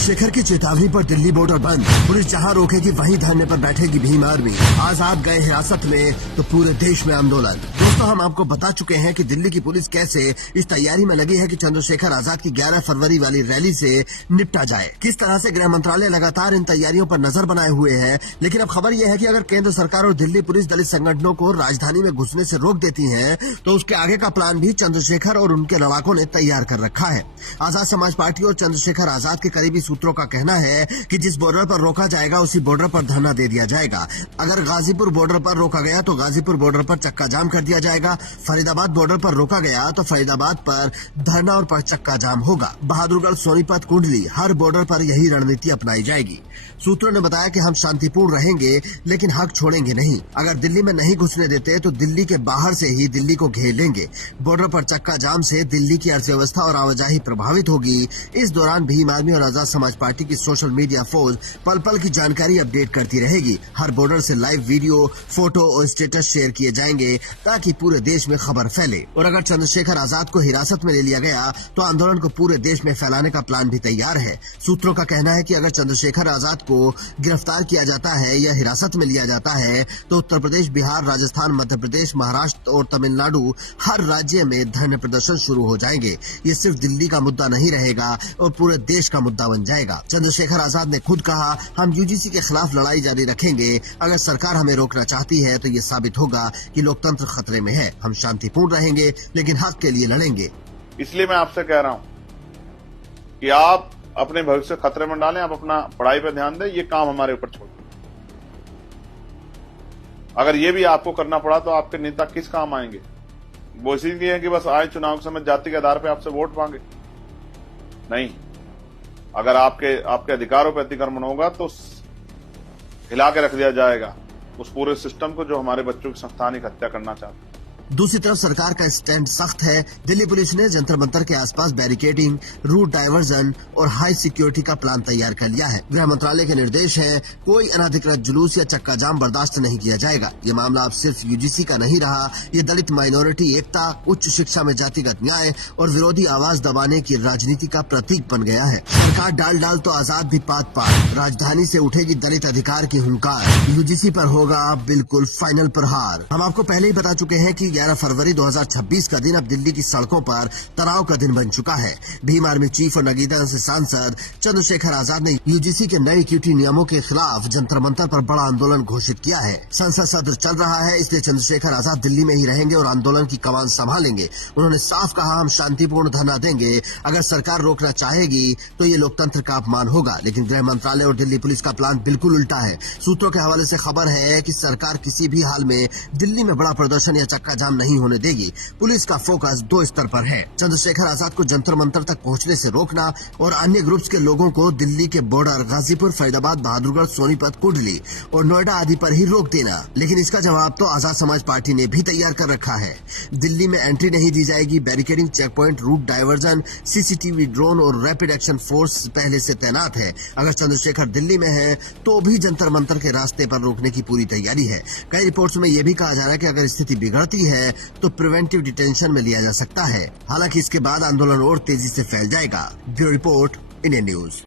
चंद्रशेखर की चेतावनी पर दिल्ली बॉर्डर बंद। पुलिस जहां रोकेगी वहीं धरने पर बैठेगी भीम आर्मी। आजाद गए हिरासत में तो पूरे देश में आंदोलन। दोस्तों, हम आपको बता चुके हैं कि दिल्ली की पुलिस कैसे इस तैयारी में लगी है कि चंद्रशेखर आजाद की 11 फरवरी वाली रैली से निपटा जाए। किस तरह से गृह मंत्रालय लगातार इन तैयारियों पर नजर बनाए हुए है। लेकिन अब खबर यह है कि अगर केंद्र सरकार और दिल्ली पुलिस दलित संगठनों को राजधानी में घुसने से रोक देती है तो उसके आगे का प्लान भी चंद्रशेखर और उनके लड़ाकों ने तैयार कर रखा है। आजाद समाज पार्टी और चंद्रशेखर आजाद के करीबी सूत्रों का कहना है कि जिस बॉर्डर पर रोका जाएगा उसी बॉर्डर पर धरना दे दिया जाएगा। अगर गाजीपुर बॉर्डर पर रोका गया तो गाजीपुर बॉर्डर पर चक्का जाम कर दिया जाएगा। फरीदाबाद बॉर्डर पर रोका गया तो फरीदाबाद पर धरना और पर चक्का जाम होगा। बहादुरगढ़, सोनीपत, कुंडली हर बॉर्डर पर यही रणनीति अपनाई जाएगी। सूत्रों ने बताया कि हम शांतिपूर्ण रहेंगे लेकिन हक छोड़ेंगे नहीं। अगर दिल्ली में नहीं घुसने देते तो दिल्ली के बाहर से ही दिल्ली को घेर लेंगे। बॉर्डर पर चक्का जाम से दिल्ली की अर्थव्यवस्था और आवाजाही प्रभावित होगी। इस दौरान भीम आर्मी और आजाद समाज पार्टी की सोशल मीडिया फोर्स पल पल की जानकारी अपडेट करती रहेगी। हर बॉर्डर से लाइव वीडियो, फोटो और स्टेटस शेयर किए जाएंगे ताकि पूरे देश में खबर फैले। और अगर चंद्रशेखर आजाद को हिरासत में ले लिया गया तो आंदोलन को पूरे देश में फैलाने का प्लान भी तैयार है। सूत्रों का कहना है कि अगर चंद्रशेखर आजाद को गिरफ्तार किया जाता है या हिरासत में लिया जाता है तो उत्तर प्रदेश, बिहार, राजस्थान, मध्य प्रदेश, महाराष्ट्र और तमिलनाडु हर राज्य में धरने प्रदर्शन शुरू हो जाएंगे। ये सिर्फ दिल्ली का मुद्दा नहीं रहेगा और पूरे देश का मुद्दा बन जाएगा। चंद्रशेखर आजाद ने खुद कहा, हम यूजीसी के खिलाफ लड़ाई जारी रखेंगे। अगर सरकार हमें रोकना चाहती है तो ये साबित होगा कि लोकतंत्र खतरे में है। हम शांतिपूर्ण रहेंगे लेकिन हक के लिए लड़ेंगे। इसलिए मैं आपसे कह रहा हूं कि आप अपने भविष्य खतरे में डालें, आप अपना पढ़ाई पर ध्यान दें, ये काम हमारे ऊपर छोड़ दें। अगर ये भी आपको करना पड़ा तो आपके नेता किस काम आएंगे? वो इसीलिए है कि बस आए चुनाव के समय जाति के आधार पर आपसे वोट मांगे? नहीं, अगर आपके अधिकारों पर अतिक्रमण होगा तो हिला के रख दिया जाएगा उस पूरे सिस्टम को जो हमारे बच्चों की संस्थानिक हत्या करना चाहते हैं। दूसरी तरफ सरकार का स्टैंड सख्त है। दिल्ली पुलिस ने जंतर मंतर के आसपास बैरिकेडिंग, रूट डायवर्जन और हाई सिक्योरिटी का प्लान तैयार कर लिया है। गृह मंत्रालय के निर्देश है, कोई अनधिकृत जुलूस या चक्का जाम बर्दाश्त नहीं किया जाएगा। ये मामला अब सिर्फ यूजीसी का नहीं रहा, ये दलित माइनॉरिटी एकता, उच्च शिक्षा में जातिगत न्याय और विरोधी आवाज दबाने की राजनीति का प्रतीक बन गया है। सरकार डाल तो आजाद भी पात पात। राजधानी से उठेगी दलित अधिकार की हुंकार। यूजीसी पर होगा बिल्कुल फाइनल प्रहार। हम आपको पहले ही बता चुके हैं कि 11 फरवरी 2026 का दिन अब दिल्ली की सड़कों पर तनाव का दिन बन चुका है। भीम आर्मी चीफ और नगीना से सांसद चंद्रशेखर आजाद ने यूजीसी के नए क्यूटी नियमों के खिलाफ जंतर मंतर पर बड़ा आंदोलन घोषित किया है। संसद सत्र चल रहा है, इसलिए चंद्रशेखर आजाद दिल्ली में ही रहेंगे और आंदोलन की कमान संभालेंगे। उन्होंने साफ कहा, हम शांतिपूर्ण धरना देंगे। अगर सरकार रोकना चाहेगी तो ये लोकतंत्र का अपमान होगा। लेकिन गृह मंत्रालय और दिल्ली पुलिस का प्लान बिल्कुल उल्टा है। सूत्रों के हवाले से खबर है कि सरकार किसी भी हाल में दिल्ली में बड़ा प्रदर्शन या चक्का जाम नहीं होने देगी। पुलिस का फोकस 2 स्तर पर है। चंद्रशेखर आजाद को जंतर मंतर तक पहुंचने से रोकना और अन्य ग्रुप्स के लोगों को दिल्ली के बॉर्डर गाजीपुर, फरीदाबाद, बहादुरगढ़, सोनीपत, कुंडली और नोएडा आदि पर ही रोक देना। लेकिन इसका जवाब तो आजाद समाज पार्टी ने भी तैयार कर रखा है। दिल्ली में एंट्री नहीं दी जाएगी। Barricading, check point, route diversion, CCTV, drone और रैपिड एक्शन फोर्स पहले से तैनात है। अगर चंद्रशेखर दिल्ली में है तो भी जंतर मंतर के रास्ते पर रोकने की पूरी तैयारी है। कई रिपोर्ट्स में यह भी कहा जा रहा है कि अगर स्थिति बिगड़ती है तो प्रिवेंटिव डिटेंशन में लिया जा सकता है। हालांकि इसके बाद आंदोलन और तेजी से फैल जाएगा। Bureau report, Indian news.